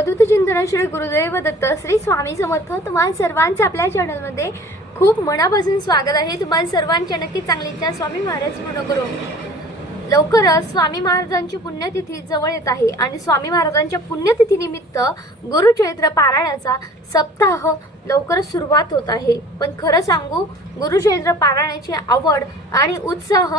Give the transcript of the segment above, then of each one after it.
अवधूत चिंतन श्री गुरुदेव दत्त श्री स्वामी समर्थ तुम्हाला सर्वांचं आपल्या चॅनलमध्ये खूप मनापासून स्वागत आहे. तुम्हाला सर्वांच्या नक्की चांगलीच्या स्वामी महाराज पूर्ण करू लवकरच स्वामी महाराजांची पुण्यतिथी जवळ येत आहे आणि स्वामी महाराजांच्या पुण्यतिथीनिमित्त गुरुचरित्र पारायणाचा सप्ताह लवकरच सुरुवात होत आहे. पण खरं सांगू गुरुचरित्र पारायणाची आवड आणि उत्साह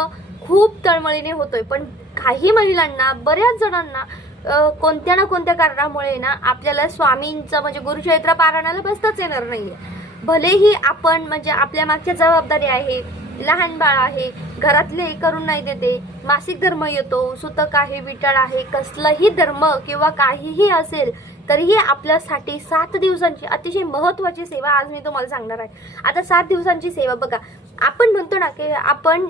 खूप तळमळीने होतोय. पण काही महिलांना बऱ्याच जणांना कोणत्या ना कोणत्या कारणामुळे ना आपल्याला स्वामींचं म्हणजे गुरुचरित्र पारायणाला बसताच येणार नाहीये. भलेही आपण म्हणजे आपल्या मागच्या जबाबदारी आहे लहान बाळ आहे घरातले करून नाही देते मासिक धर्म येतो सुतक आहे विटाळ आहे कसलाही धर्म किंवा काहीही असेल तरीही आपल्यासाठी सात दिवसांची अतिशय महत्त्वाची सेवा आज मी तुम्हाला सांगणार आहे. आता सात दिवसांची सेवा बघा आपण म्हणतो ना की आपण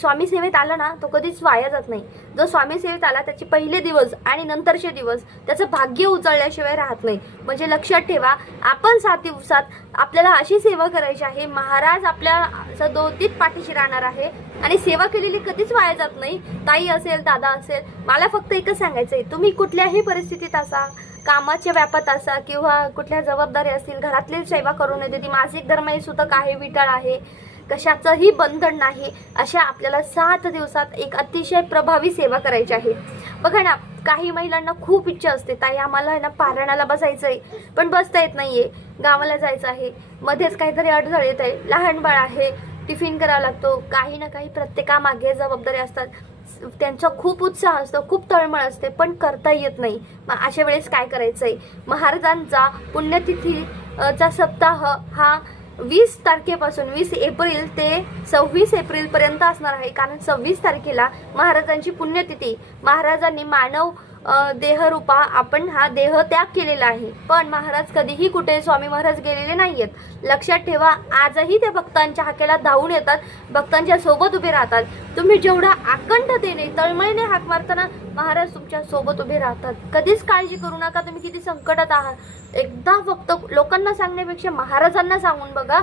स्वामी सेवेत आला ना तो कधीच वाया जात नाही. जो स्वामी सेवेत आला त्याचे पहिले दिवस आणि नंतरचे दिवस त्याचं भाग्य उचलल्याशिवाय राहत नाही. म्हणजे लक्षात ठेवा आपण सात दिवसात आपल्याला अशी सेवा करायची आहे महाराज आपल्या सदोतीत पाठीशी राहणार आहे आणि सेवा केलेली कधीच वाया जात नाही. ताई असेल दादा असेल मला फक्त एकच सांगायचं आहे तुम्ही कुठल्याही परिस्थितीत असा कामाच्या व्यापात असा किंवा कुठल्या जबाबदारी असतील घरातली सेवा करून नये ती मासिक धर्म हे सुतक आहे विटाळ आहे. कशाचंही बंधन नाही अशा आपल्याला सात दिवसात एक अतिशय प्रभावी सेवा करायची आहे. बघा ना काही महिलांना खूप इच्छा असते ताई आम्हाला ना पारणाला बसायचं आहे पण बसता येत नाहीये. गावाला जायचं आहे. मध्येच काहीतरी अडथळे येत आहे लहान बाळ आहे. टिफिन करावा लागतो. काही ना काही प्रत्येकामागे जबाबदारी असतात. त्यांचा खूप उत्साह असतो खूप तळमळ असते पण करता येत नाही. मग अशा वेळेस काय करायचं आहे महाराजांचा पुण्यतिथीचा सप्ताह हा वीस तारखेपासून वीस एप्रिल ते सव्वीस एप्रिल पर्यंत असणार आहे. कारण सव्वीस तारखेला महाराजांची पुण्यतिथी. महाराजांनी मानव देहरूपा आपण हा देह त्याग केलेला आहे. पण महाराज कधीही कुठे स्वामी महाराज गेलेले नाहीयेत. लक्षात ठेवा आजही ते भक्तांच्या हाकेला धावून येतात. भक्तांच्या सोबत उभे राहतात. तुम्ही जेवढा आकंठतेने तळमळीने हाक मारताना महाराज तुमच्यासोबत उभे राहतात. कधीच काळजी करू नका तुम्ही किती संकटात आहात. एकदा फक्त लोकांना सांगण्यापेक्षा महाराजांना सांगून बघा.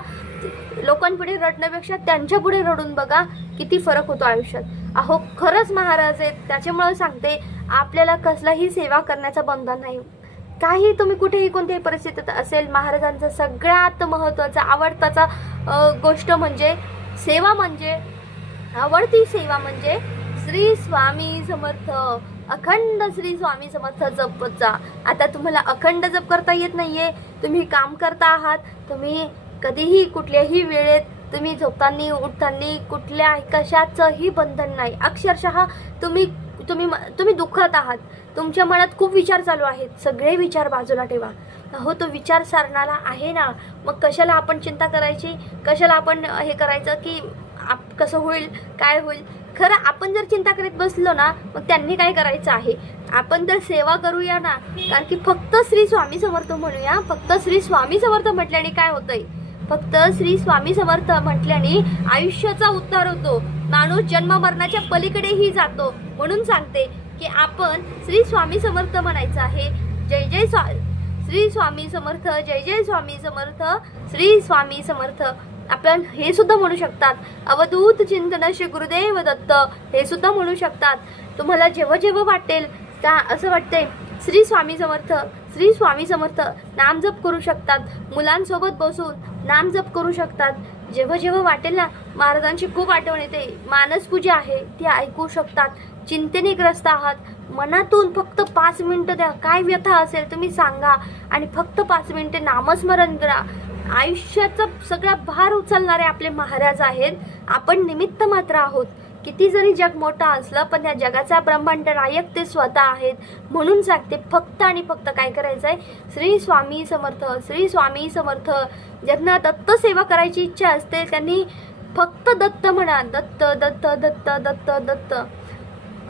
लोकांपुढे रडण्यापेक्षा त्यांच्या पुढे रडून बघा किती फरक होतो आयुष्यात. अहो खरंच महाराज आहेत. त्याच्यामुळे सांगते आपल्याला कसलाही सेवा करण्याचं बंधन नाही. काही तुम्ही कुठेही कोणत्याही परिस्थितीत असेल महाराजांचा सगळ्यात महत्त्वाचा आवडताचा गोष्ट म्हणजे सेवा म्हणजे आवडती सेवा म्हणजे श्री स्वामी समर्थ अखंड श्री स्वामी समर्थ जपत जा आता तुम्हाला अखंड जप करता येत नाहीये तुम्ही काम करता आहात तुम्ही कधीही कुठल्याही वेळेत तुम्ही झोपताना उठताना कुठल्या कशाचंही बंधन नाही. अक्षरशः तुम्ही तुम्ही तुम्ही दुःखात आहात. तुमच्या मनात खूप विचार चालू आहेत. सगळे विचार बाजूला ठेवा. हो तो विचार सारणारा आहे ना? मग कशाला आपण चिंता करायची? कशाला आपण हे करायचं की आप कसं होईल? काय होईल? खरं आपण जर चिंता करीत बसलो ना मग त्यांनी काय करायचं आहे? आपण तर सेवा करूया ना. कारण की फक्त श्री स्वामी समर्थ म्हणूया. फक्त श्री स्वामी समर्थ म्हटल्याने काय होतंय? फक्त श्री स्वामी समर्थ म्हटल्याने आयुष्याचा उद्धार होतो. माणूस जन्म मरणाच्या पलीकडेही जातो. म्हणून सांगते की आपण श्री स्वामी समर्थ म्हणायचं आहे. जय जय स्वा श्री स्वामी समर्थ जय जय स्वामी समर्थ श्री स्वामी समर्थ. आपण हे सुद्धा म्हणू शकतात. अवधूत चिंतन श्री गुरुदेव दत्त हे सुद्धा म्हणू शकतात. तुम्हाला जेव्हा जेव्हा वाटेल त्या असं वाटते श्री स्वामी समर्थ श्री स्वामी समर्थ नामजप करू शकतात. मुलांसोबत बसून नामजप करू शकतात. जेव्हा जेव्हा वाटेल ना महाराजांची खूप आठवण येते. मानसपूजा आहे ती ऐकू शकतात. चिंतेने ग्रस्त आहात. मनातून फक्त पाच मिनिटं द्या. काय व्यथा असेल तुम्ही सांगा. आणि फक्त पाच मिनिटे नामस्मरण करा. आयुष्याचा सगळा भार उचलणारे आपले महाराज आहेत. आपण निमित्त मात्र आहोत. किती जरी जग मोठं असलं पण त्या जगाचा ब्रह्मांड नायक ते स्वतः आहेत. म्हणून सांगते फक्त आणि फक्त काय करायचं आहे श्री स्वामी समर्थ श्री स्वामी समर्थ. ज्यांना दत्त सेवा करायची इच्छा असते त्यांनी फक्त दत्त म्हणा. दत्त दत्त दत्त दत्त दत्त.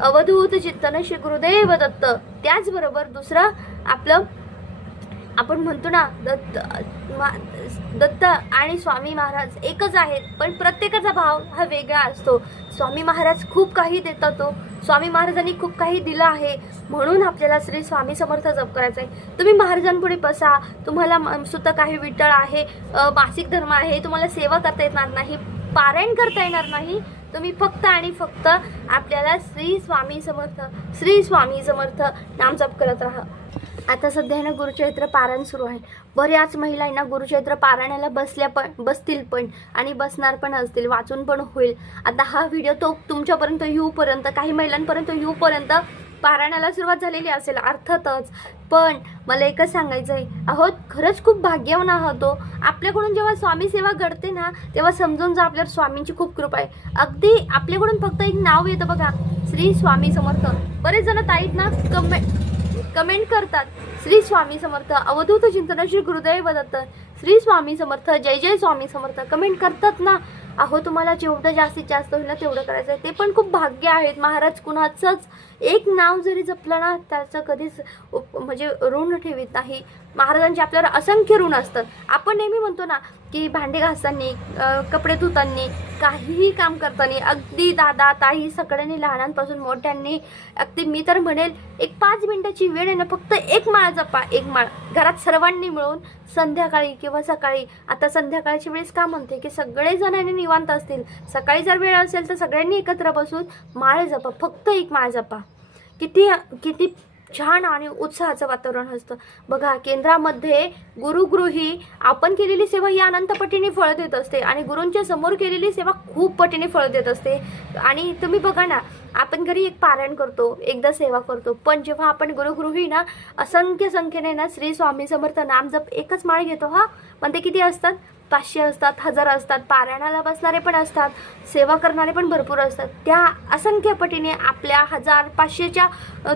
अवधूत चित्तन श्री गुरुदेव दत्त. त्याचबरोबर दुसरं आपलं आपण म्हणतो ना दत्त दत्त आणि स्वामी महाराज एकच आहेत पण प्रत्येकाचा भाव हा वेगळा असतो. स्वामी महाराज खूप काही देतात तो स्वामी महाराजांनी खूप काही दिलं आहे म्हणून आपल्याला श्री स्वामी समर्थ जप करायचं आहे तुम्ही महाराजांपुढे बसा तुम्हाला सुद्धा काही विठळ आहे मासिक धर्म आहे तुम्हाला सेवा करता येणार नाही पारायण करता येणार नाही. तुम्ही फक्त आणि फक्त आपल्याला श्री स्वामी समर्थ श्री स्वामी समर्थ नामजप करत राहा. आता सध्या ना गुरुचरित्र पारायण सुरू आहे. बऱ्याच महिला आहे ना गुरुचरित्र पारायणाला बसल्या पण बसतील पण आणि बसणार पण असतील वाचून पण होईल. आता हा व्हिडिओ तो तुमच्यापर्यंत येऊपर्यंत काही महिलांपर्यंत येऊपर्यंत पारायणाला सुरुवात झालेली असेल अर्थातच. पण मला एकच सांगायचं आहे अहो खरंच खूप भाग्यवान आहोत हो. आपल्याकडून जेव्हा स्वामी सेवा घडते ना तेव्हा समजून जा आपल्यावर स्वामींची खूप कृपा आहे. अगदी आपल्याकडून फक्त एक नाव येतं बघा श्री स्वामी समर्थ. बरेच जण ताईत ना कमेंट कमेंट करतात. श्री स्वामी समर्थ अवधूत चिंतन श्री गुरुदैव दत्त श्री स्वामी समर्थ जय जय स्वामी समर्थ. कमेंट करतात ना अहो तुम्हाला जेवढं जास्तीत जास्त होईल ना तेवढं करायचं आहे ते पण खूप भाग्य आहेत. महाराज कुणाचंच एक नाव जरी जपलं ना त्याचं कधीच उप- म्हणजे ऋण ठेवीत नाही. महाराजांचे आपल्यावर असंख्य ऋण असतात. आपण नेहमी म्हणतो ना की भांडे घासताना कपडे धुताना काहीही काम करताना अगदी दादा ताई सगळ्यांनी लहानांपासून मोठ्यांनी अगदी मी तर म्हणेल एक पाच मिनिटाची वेळ आहे ना फक्त एक माळ जपा एक माळ. घरात सर्वांनी मिळून संध्याकाळी किंवा सकाळी आता संध्याकाळच्या वेळेस का म्हणते की सगळे जण निवांत असतील. सकाळी जर वेळ असेल तर सगळ्यांनी एकत्र बसून माळ जपा फक्त एक माळ जपा. किती किती छान आणि उत्साहाचं वातावरण असतं. बघा केंद्रामध्ये गुरुगृही आपण केलेली सेवा ही अनंत पटीने फळ देत असते आणि गुरूंच्या समोर केलेली सेवा खूप पटीने फळ देत असते. आणि तुम्ही बघा ना आपण घरी एक पारायण करतो एकदा सेवा करतो. पण जेव्हा आपण गुरुगृही ना असंख्य संख्येने ना श्री स्वामी समर्थ नाम जप एकच माळ घेतो हा? पण ते किती असतात? पाचशे असतात हजार असतात पारायणाला बसणारे पण असतात सेवा करणारे पण भरपूर असतात. त्या असंख्य पटीने आपल्या हजार पाचशेच्या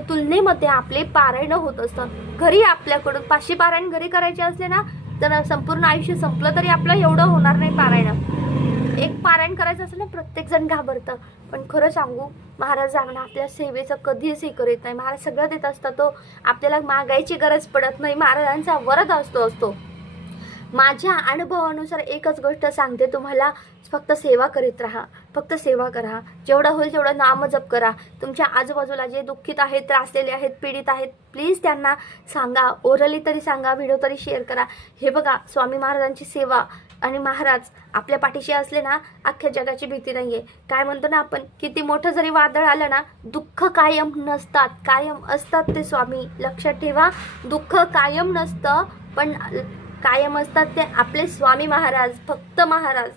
तुलनेमध्ये आपले पारायण होत असतं. घरी आपल्याकडून पाचशे पारायण घरी करायचे असले ना तर संपूर्ण आयुष्य संपलं तरी आपलं एवढं होणार नाही पारायण. एक पारायण करायचं असेल ना प्रत्येक जण घाबरतं. पण खरं सांगू महाराजांना आपल्या सेवेचं कधीच हे करत नाही. महाराज सगळं देत असतात तो आपल्याला मागायची गरज पडत नाही. महाराजांचा वरद असतो असतो. माझ्या अनुभवानुसार एकच गोष्ट सांगते तुम्हाला. फक्त सेवा करीत राहा. फक्त सेवा करा. जेवढं होईल तेवढं नामजप करा. तुमच्या आजूबाजूला जे दुःखित आहेत त्रासलेले आहेत पीडित आहेत प्लीज त्यांना सांगा. ओरली तरी सांगा व्हिडिओ तरी शेअर करा. हे बघा स्वामी महाराजांची सेवा. आणि महाराज आपल्या पाठीशी असले ना अख्ख्या जगाची भीती नाहीये. काय म्हणतो ना आपण किती मोठं जरी वादळ आलं ना दुःख कायम नसतात. कायम असतात ते स्वामी. लक्षात ठेवा दुःख कायम नसतं पण कायम असतात ते आपले स्वामी महाराज फक्त महाराज.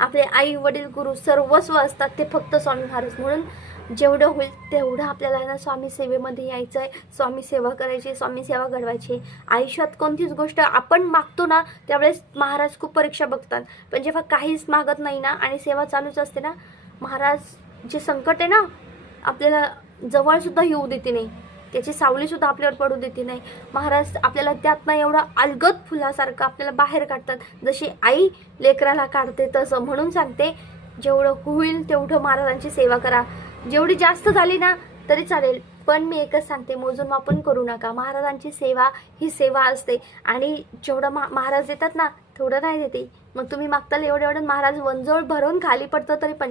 आपले आई वडील गुरु सर्वस्व असतात ते फक्त स्वामी महाराज. म्हणून जेवढं होईल तेवढं आपल्याला ना स्वामी सेवेमध्ये यायचं आहे स्वामी सेवा करायची स्वामी सेवा घडवायची. आयुष्यात कोणतीच गोष्ट आपण मागतो ना त्यावेळेस महाराज खूप परीक्षा बघतात. पण जेव्हा काहीच मागत नाही ना आणि सेवा चालूच असते ना महाराज जे संकट आहे ना आपल्याला जवळसुद्धा येऊ देते नाही. त्याची सावलीसुद्धा आपल्यावर पडू देते नाही. महाराज आपल्याला त्यातनं एवढं अलगद फुलासारखं आपल्याला बाहेर काढतात. जशी आई लेकराला काढते तसं म्हणून सांगते जेवढं होईल तेवढं महाराजांची सेवा करा. जेवढी जास्त झाली ना तरी चालेल. पण मी एकच सांगते मोजून मापून करू नका. महाराजांची सेवा ही सेवा असते. आणि जेवढं मा महाराज देतात ना थोडं नाही देते मग तुम्ही मागताल एवढं एवढं महाराज वंजोळ भरून खाली पडतं तरी पण.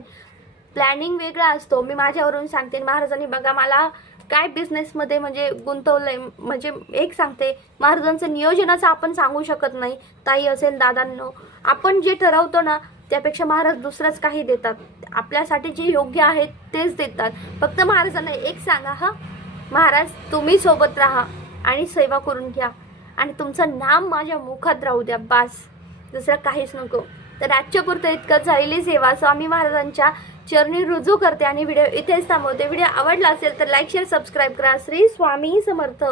प्लॅनिंग वेगळा असतो. मी माझ्यावरून सांगते. महाराजांनी बघा मला काय बिझनेसमध्ये म्हणजे गुंतवलंय. म्हणजे एक सांगते महाराजांचं नियोजनाचं आपण सांगू शकत नाही. ताई असेल दादांनो. आपण जे ठरवतो ना त्यापेक्षा महाराज दुसरंच काही देतात. आपल्यासाठी जे योग्य आहे तेच देतात. फक्त महाराजांना एक सांगा हा. महाराज तुम्ही सोबत राहा आणि सेवा करून घ्या. आणि तुमचं नाम माझ्या मुखात राहू द्या बास. दुसरं काहीच नको. तर आजच्या पुरतं इतकं झालेली सेवा स्वामी महाराजांच्या चरणी रुजू करते आणि व्हिडिओ इथेच थांबवते. व्हिडिओ आवडला असेल तर लाईक शेअर सबस्क्राईब करा. श्री स्वामी समर्थ.